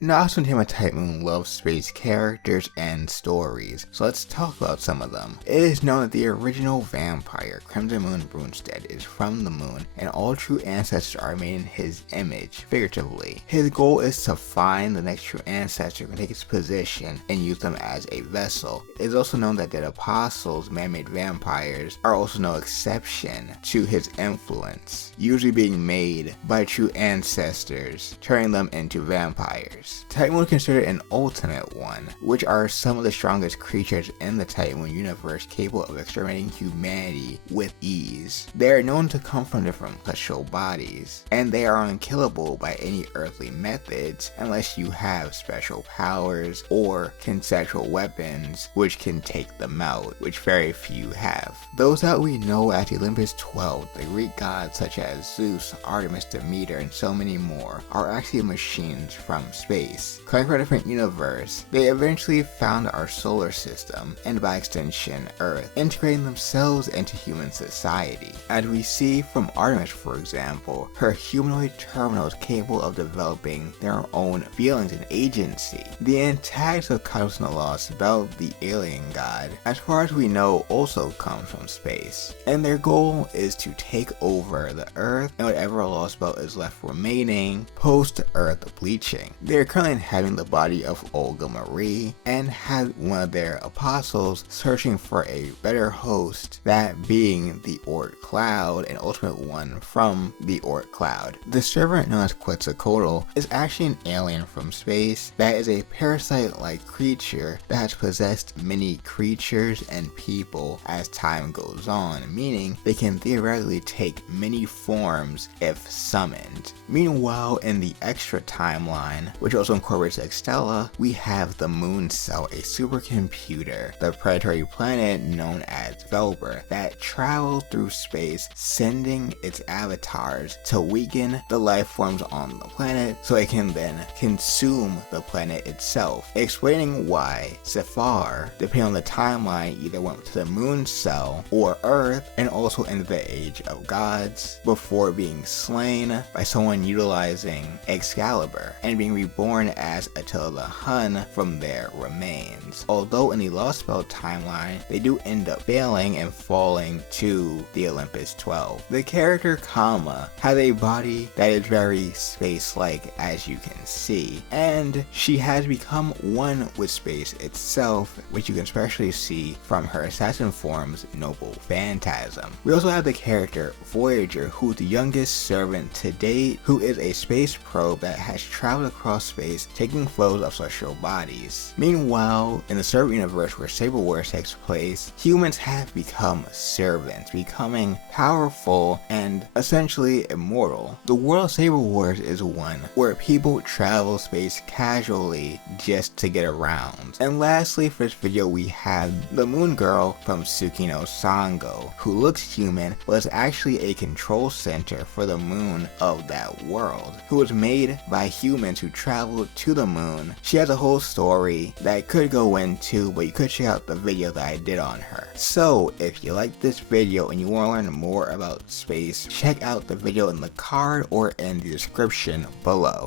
Nasu and TypeMoon love space characters and stories, so let's talk about some of them. It is known that the original vampire, Crimson Moon Brunstud, is from the moon, and all true ancestors are made in his image, figuratively. His goal is to find the next true ancestor and take its position and use them as a vessel. It is also known that the apostles, man-made vampires, are also no exception to his influence, usually being made by true ancestors, turning them into vampires. TypeMoon is considered an ultimate one, which are some of the strongest creatures in the TypeMoon universe capable of exterminating humanity with ease. They are known to come from different celestial bodies, and they are unkillable by any earthly methods unless you have special powers or conceptual weapons which can take them out, which very few have. Those that we know as the Olympus 12, the Greek gods such as Zeus, Artemis, Demeter, and so many more, are actually machines from space. Coming from a different universe, they eventually found our solar system, and by extension Earth, integrating themselves into human society. As we see from Artemis, for example, her humanoid terminal is capable of developing their own feelings and agency. The antagonist of Cosmos Lost, Bel, the alien god, as far as we know, also comes from space, and their goal is to take over the Earth and whatever lost Bel is left remaining post-Earth bleaching. They are currently inhabiting the body of Olga Marie and had one of their apostles searching for a better host, that being the Oort Cloud, an ultimate one from the Oort Cloud. The servant known as Quetliqatle is actually an alien from space that is a parasite-like creature that has possessed many creatures and people as time goes on, meaning they can theoretically take many forms if summoned. Meanwhile, in the extra timeline, which also incorporates Extella, we have the Moon Cell, a supercomputer, the predatory planet known as Velber, that travels through space, sending its avatars to weaken the life forms on the planet so it can then consume the planet itself, explaining why Saber, depending on the timeline, either went to the Moon Cell or Earth, and also ended the Age of Gods before being slain by someone utilizing Excalibur and being reborn as Attila the Hun from their remains. Although in the Lost Belt timeline, they do end up failing and falling to the Olympus 12. The character Kama has a body that is very space-like, as you can see, and she has become one with space itself, which you can especially see from her assassin form's noble phantasm. We also have the character Voyager, who is the youngest servant to date, who is a space probe that has traveled across space, taking flows of celestial bodies. Meanwhile, in the Saber universe where Saber Wars takes place, humans have become servants, becoming powerful and essentially immortal. The world of Saber Wars is one where people travel space casually just to get around. And lastly, for this video, we have the Moon Girl from Tsuki no Sango, who looks human but is actually a control center for the moon of that world, who was made by humans who traveled to the moon. She has a whole story that I could go into, but you could check out the video that I did on her. So if you like this video and you want to learn more about space, check out the video in the card or in the description below.